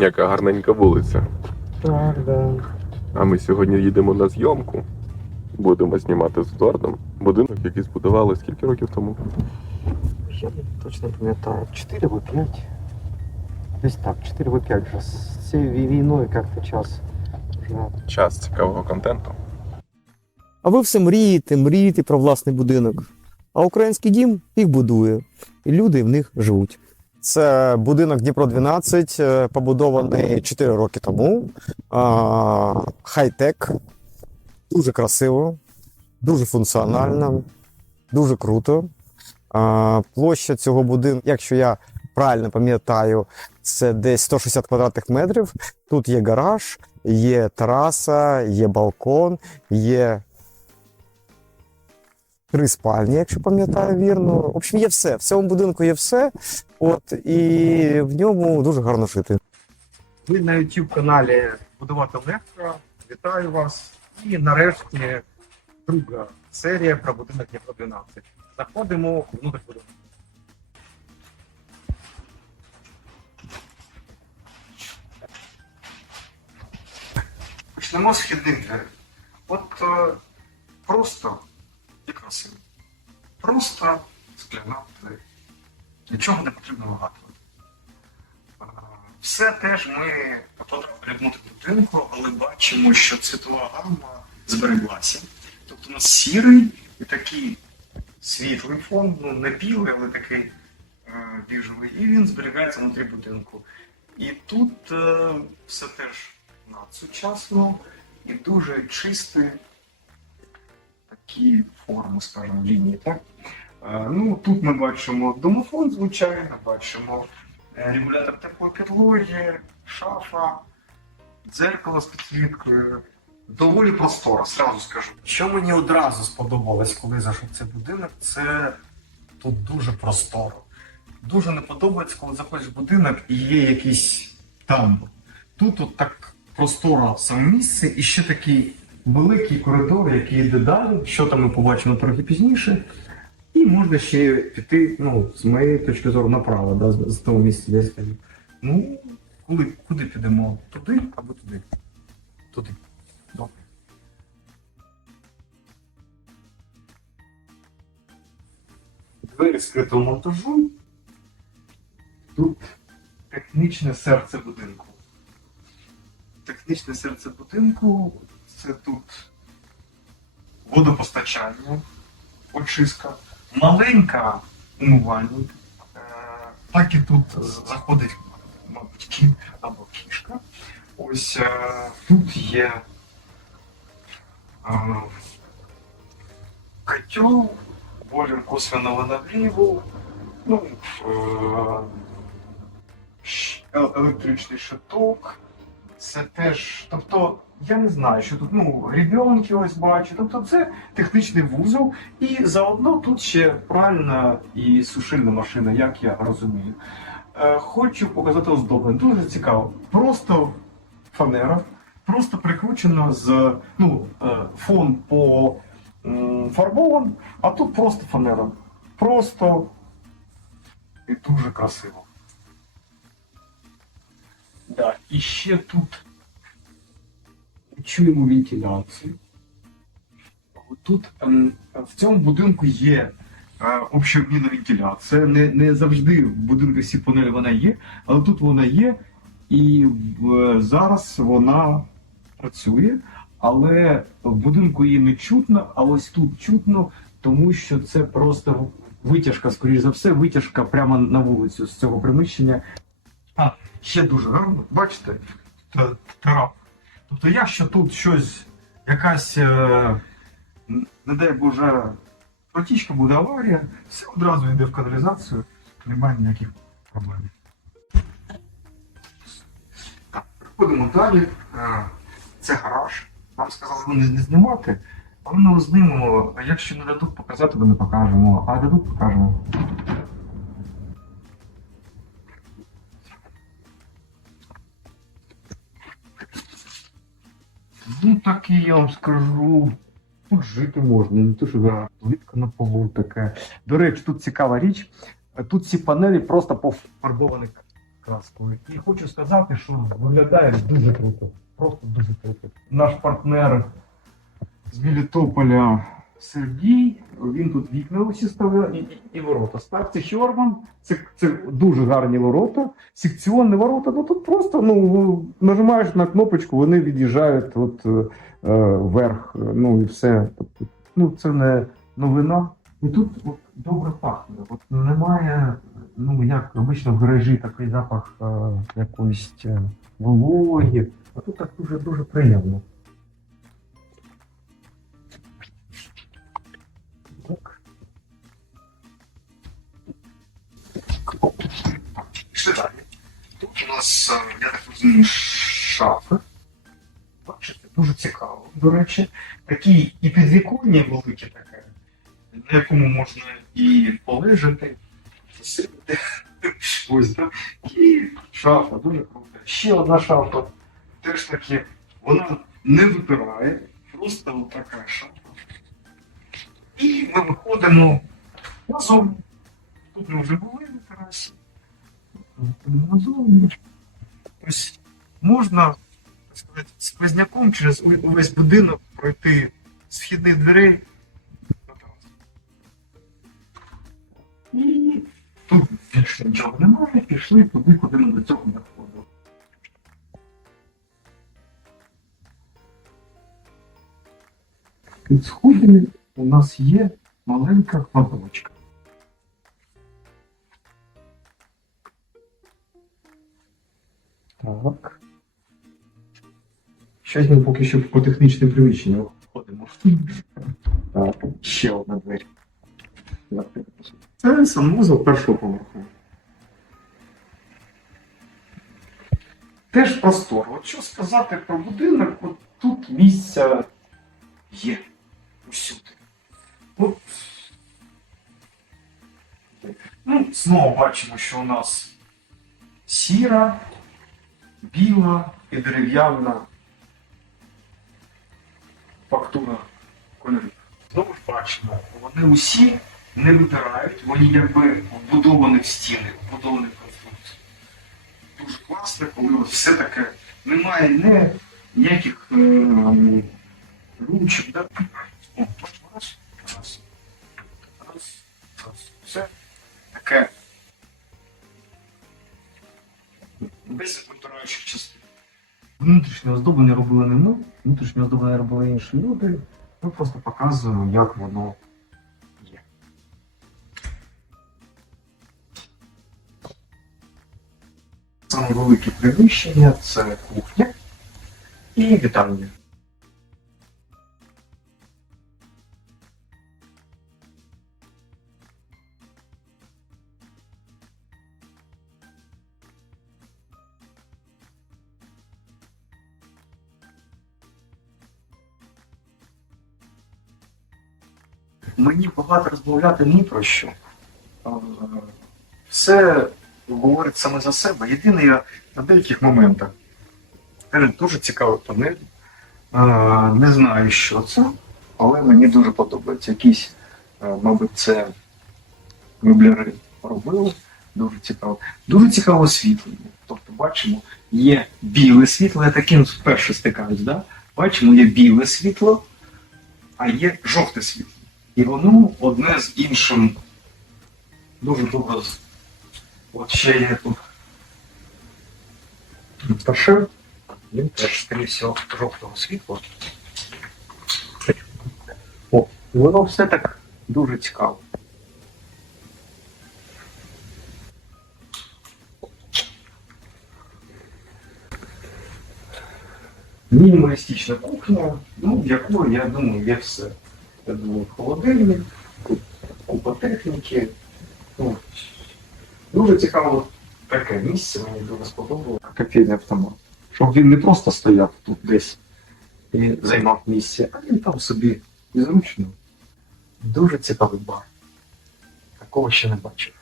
Яка гарненька вулиця. Так, да. А ми сьогодні їдемо на зйомку. Будемо знімати з Едуардом будинок, який збудували скільки років тому? Я точно не пам'ятаю. 4 або 5. Десь так, 4 або 5 вже. З цією вій- війною як-то час. Вже Час цікавого контенту. А ви все мрієте, мрієте про власний будинок. А український дім їх будує, і люди в них живуть. Це будинок Дніпро 12, е, побудований 4 роки тому. Хай-тек, дуже красиво, дуже функціонально, дуже круто. Площа цього будинку, якщо я правильно пам'ятаю, це десь 160 квадратних метрів. Тут є гараж, є тераса, є балкон, є три спальні, якщо пам'ятаю вірно. В общем, є все. В цьому будинку є все. От і в ньому дуже гарно жити. Ви на YouTube каналі Будувати легко. Вітаю вас. І нарешті друга серія про будинок Дніпро 12. Заходимо внутрь будинку. Почнемо з дверей. От е, просто і. Просто скляна. Нічого не потрібно вигадувати. Все теж ми потрапили внутрі будинку, але бачимо, що цвітова гамма збереглася. Тобто у нас сірий і такий світлий фон, ну не білий, але такий е, біжевий, і він зберігається внутрі будинку. І тут е, все теж надсучасно і дуже чисті такі форми, скажімо, лінії. Так? Е, ну, тут ми бачимо домофон, звичайно, бачимо е, регулятор теплої підлоги, шафа, дзеркало з підсвіткою. Доволі просторо, сразу скажу. Що мені одразу сподобалось, коли зайшов цей будинок, це тут дуже просторо. Дуже не подобається, коли заходиш в будинок і є якийсь тамбур. Тут от так просторо саме місце і ще такий великий коридор, який йде далі. Що там ми побачимо трохи пізніше. І можна ще піти, ну, з моєї точки зору, направо, да, з, з того місця, де я стою. Ну, коли, куди підемо? Туди або туди? Туди. Добре. Двері скритого монтажу. Тут технічне серце будинку. Технічне серце будинку це тут водопостачання, очистка, маленька умивальня. Е, Так і тут заходить, мабуть, кіт або кішка. Ось е, тут є е, котел, более косвенного нагріву, ну, електричний щиток. Це теж, тобто, я не знаю, що тут, ну, грібенки ось бачу, тобто це технічний вузол, і заодно тут ще пральна і сушильна машина, як я розумію. Е, хочу показати оздоблення. Дуже цікаво. Просто фанера, просто прикручено з ну, е, фон по фарбован, а тут просто фанера. Просто і дуже красиво. Да. І ще тут чуємо вентиляцію. Тут ем, в цьому будинку є е, общеобмінна вентиляція. Не, не завжди в будинку всі панелі вона є, але тут вона є, і в, зараз вона працює, але в будинку її не чутно, а ось тут чутно, тому що це просто витяжка, скоріш за все, витяжка прямо на вулицю з цього приміщення. А, ще дуже гарно, бачите, трап. Тобто, якщо тут щось, якась, е, не дай Боже, протічка буде аварія, все одразу йде в каналізацію, немає ніяких проблем. Так, переходимо далі. Е, Це гараж. Нам сказали його не, знімати, але ми знімемо. Якщо не дадуть показати, то не покажемо. А дадуть покажемо. Ну так і я вам скажу. Тут жити можна, не те, що. Плитка на полу таке. До речі, тут цікава річ. Тут ці панелі просто пофарбовані краскою. І хочу сказати, що виглядає дуже круто. Просто дуже круто. Наш партнер з Мелітополя Сергій, він тут вікна усі ставив і, і, і ворота. Став це Хьорман, це, це дуже гарні ворота, секціонні ворота. Ну тут просто ну, нажимаєш на кнопочку, вони від'їжджають от, е, е, вверх. Ну і все. Тобто, ну, це не новина. І тут от, добре пахне. От немає, ну як обично в гаражі такий запах е, якоїсь е, вологі. А тут так дуже дуже приємно. Тут у нас, е, я так розумію, шафи. Бачите, дуже цікаво. До речі, такі і підвіконня велике таке, на якому можна і полежати, посидіти. Ось, так. І шафа дуже крута. Ще одна шафа. Теж таки, вона не випирає, просто така шафа. І ми виходимо назовні. Тут ми вже були на терасі. Ось можна так сказати, сквозняком через увесь будинок пройти з вхідних дверей. І тут більше нічого немає, пішли туди, куди ми до цього не входили. Під сходами у нас є маленька кладовочка. Щось ми поки що по технічним приміщенням входимо. Так, ще одна двері. Це санвузол першого поверху. Теж простор. От що сказати про будинок, от тут місця є усюди. От. Ну, знову бачимо, що у нас сіра, біла і дерев'яна фактура кольорів. Знову ж бачимо, вони усі не витирають, вони якби вбудовані в стіни, вбудовані в конструкцію. Дуже класно, коли от все таке немає не ніяких е, ручок. Да? О, раз, раз, раз, раз. Все таке без витираючих частин. Внутрішнє оздоблення робили не ми, внутрішнє оздоблення робили інші люди. Ми просто показуємо, як воно є. Саме велике приміщення це кухня і вітальня. Мені багато розмовляти ні про що. Е, Все говорить саме за себе. Єдине, я на деяких моментах. Каже, дуже цікавий панель. Е, Не знаю, що це, але мені дуже подобається. Якісь, е, мабуть, це мебляри робили. Дуже цікаво. Дуже цікаво освітлення. Тобто, бачимо, є біле світло, я таким вперше стикаюсь, да? бачимо, є біле світло, а є жовте світло. І воно одне з іншим дуже добре. От ще є тут. Перше, він теж, скоріше жовтого світла. О, воно все так дуже цікаво. Мінімалістична кухня, ну, в якої, я думаю, є все. Я думаю, холодильник, купа техніки. Ну, дуже цікаво таке місце, мені дуже сподобалося. Кофейний автомат. Щоб він не просто стояв тут десь і займав місце, а він там собі незручно. зручно. Дуже цікавий бар. Такого ще не бачив.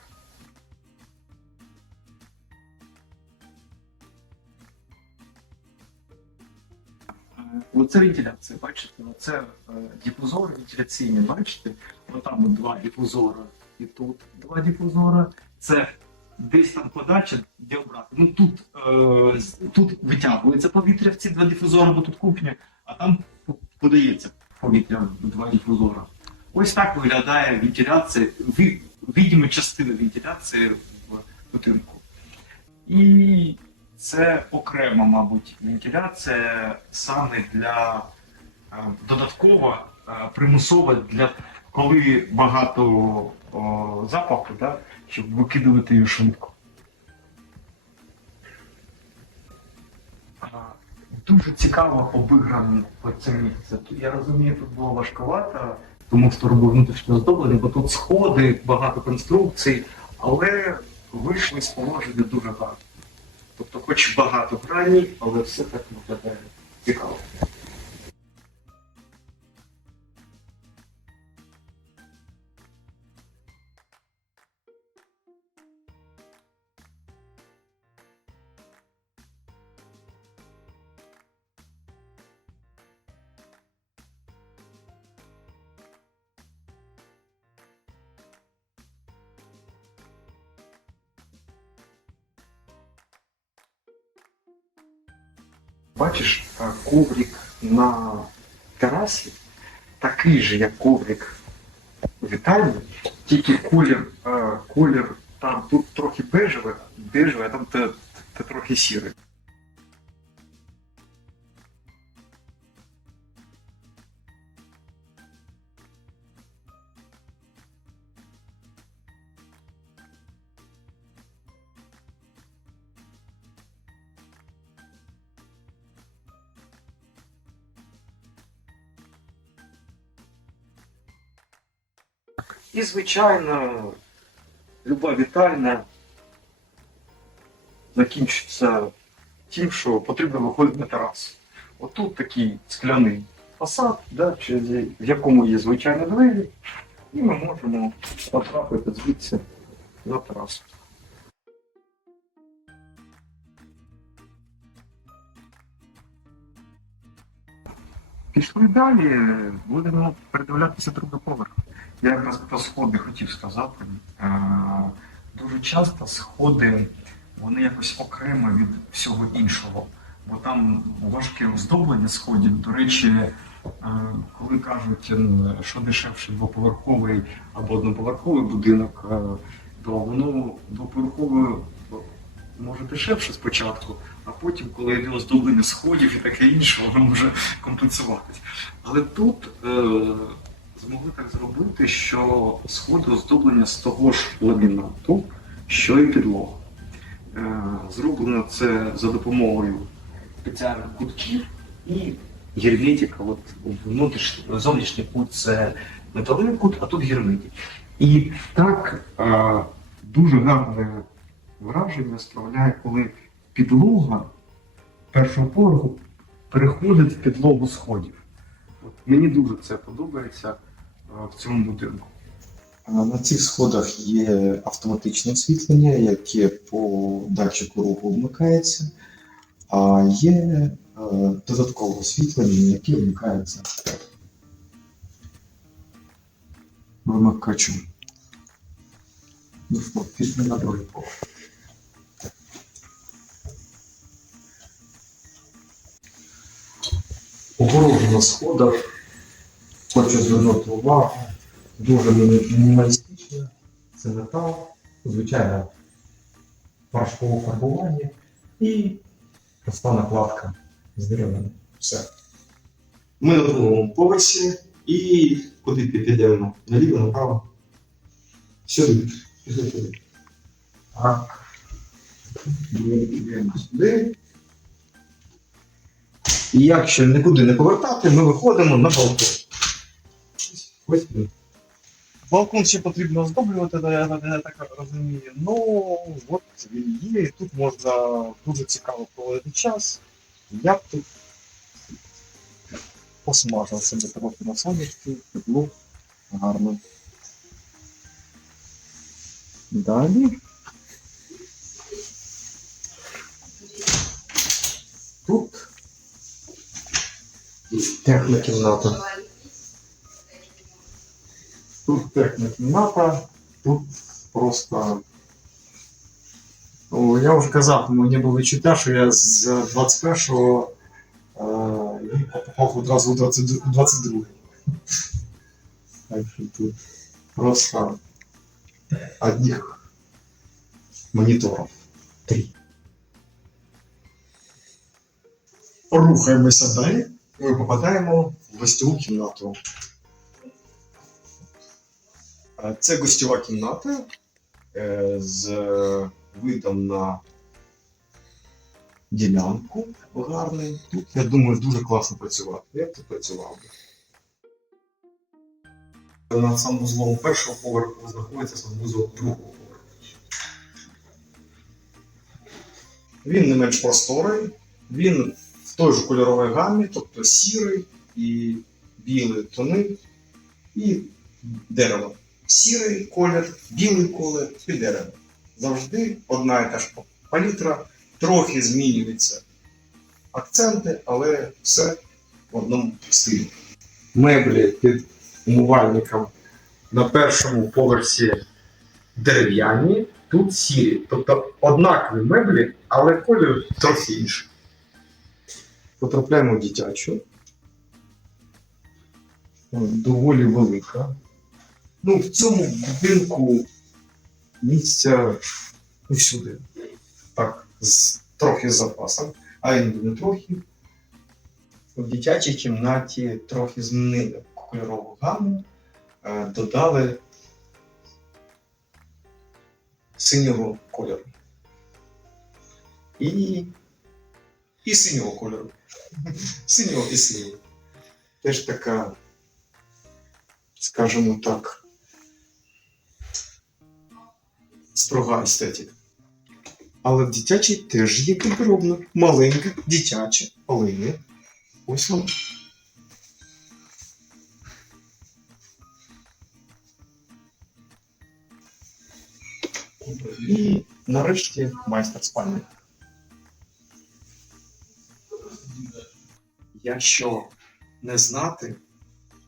Оце вентиляція, бачите? Оце е, дифузори вентиляційні, бачите? Отам от два дифузори і тут два дифузори. Це десь там подача, де обрати. Ну тут, е, тут витягується повітря в ці два дифузори, бо тут кухня, а там подається повітря в два дифузора. Ось так виглядає вентиляція, видима частина вентиляції в будинку. І це окрема, мабуть, вентиляція саме для е, додаткова, е, примусова для коли багато о, запаху, да, щоб викидувати її швидко. Дуже цікаво обіграно це місце. Я розумію, тут було важкувато, тому що робив внутрішнє оздоблення, бо тут сходи, багато конструкцій, але вийшли з положення дуже гарно. Тобто, хоч багато граній, але все так виглядає цікаво. Бачиш, е, коврик на терасі такий же, як коврик в вітальні, тільки колір, е, колір там тут трохи бежевий, бежевий, а там те, те трохи сірий. І, звичайно, люба вітальня закінчиться тим, що потрібно виходити на терасу. Отут такий скляний фасад, да, в якому є звичайні двері, і ми можемо потрапити звідси на терасу. Пішли далі, будемо передивлятися другий поверх. Я якраз про сходи хотів сказати. Е, Дуже часто сходи вони якось окремо від всього іншого, бо там важке оздоблення сходів. До речі, е, коли кажуть, що дешевше двоповерховий або одноповерховий будинок, е, то воно двоповерхове може дешевше спочатку, а потім, коли йде оздоблення сходів і таке інше, воно може компенсуватись. Але тут змогли так зробити, що сходи оздоблення з того ж ламінату, що і підлога. Е, зроблено це за допомогою спеціальних кутків і герметика. От внутрішній зовнішній кут це металевий кут, а тут герметик. І так е, дуже гарне враження справляє, коли підлога першого поверху переходить в підлогу сходів. От мені дуже це подобається в цьому будинку. На цих сходах є автоматичне освітлення, яке по датчику руху вмикається, а є е, додаткове освітлення, яке вмикається вимикачем. Ну пішли на другий поверх. Огорожа на сходах. Хочу звернути увагу. Дуже міні- мінімалістична. Це метал, звичайно, порошкове фарбування і проста накладка з деревини. Все. Ми на другому поверсі і куди підійдемо? Наліво, направо. Сюди. Так. Ми підійдемо сюди. І якщо нікуди не повертати, ми виходимо на балкон. Ось він. Балкон ще потрібно оздоблювати, я, я так розумію. Ну, от він є, і тут можна дуже цікаво проводити час. Я б тут посмажив себе трохи на сонечку, тепло, гарно. Далі. Тут техна кімната. Тут техна кімната, тут просто я вже казав, мені було відчуття, що я з 21-го е, попав одразу у 20 у 22-й. Так що тут просто одних моніторів. Три. Рухаємося далі. Ми попадаємо в гостьову кімнату. Це гостьова кімната е, з видом на ділянку гарний. Тут, я думаю, дуже класно працювати. Я б тут працював би. Над санвузлом першого поверху знаходиться санвузол другого поверху. Він не менш просторий, він в той же кольоровій гамі, тобто сірий і білий тони, і дерево. Сірий колір, білий колір і дерево. Завжди одна і та ж палітра, трохи змінюються акценти, але все в одному стилі. Меблі під умивальником на першому поверсі дерев'яні, тут сірі. Тобто однакові меблі, але колір трохи інший. Потрапляємо в дитячу. Доволі велика. Ну, в цьому будинку місця усюди. Так, з, трохи з запасом, а іноді не трохи. В дитячій кімнаті трохи змінили кольорову гаму, е, додали синього кольору. І, і синього кольору. Синього і синього. Теж така, скажімо так, строга естетика. Але в дитячій теж є гардеробна. Маленька, дитяча, але ось вона. І нарешті майстер спальні. Якщо не знати,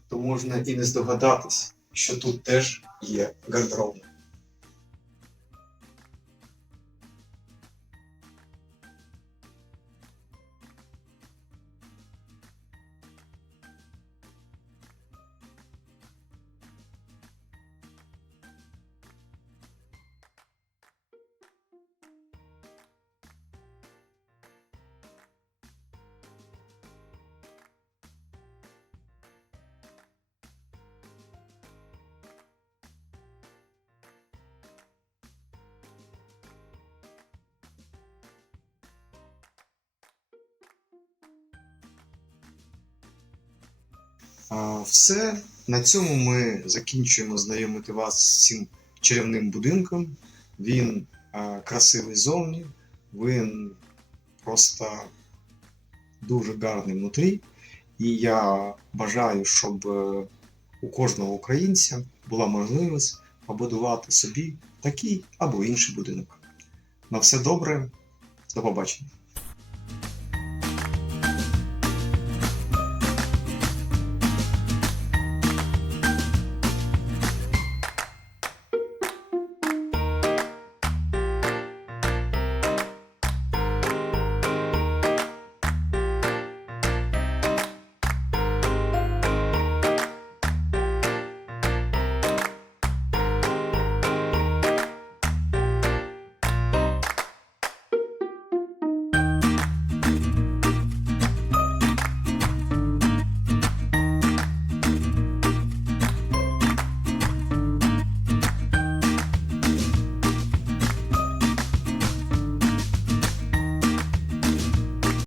то можна і не здогадатись, що тут теж є гардеробна. Все. На цьому ми закінчуємо знайомити вас з цим чарівним будинком. Він красивий зовні, він просто дуже гарний внутрі. І я бажаю, щоб е, у кожного українця була можливість побудувати собі такий або інший будинок. На все добре, до побачення.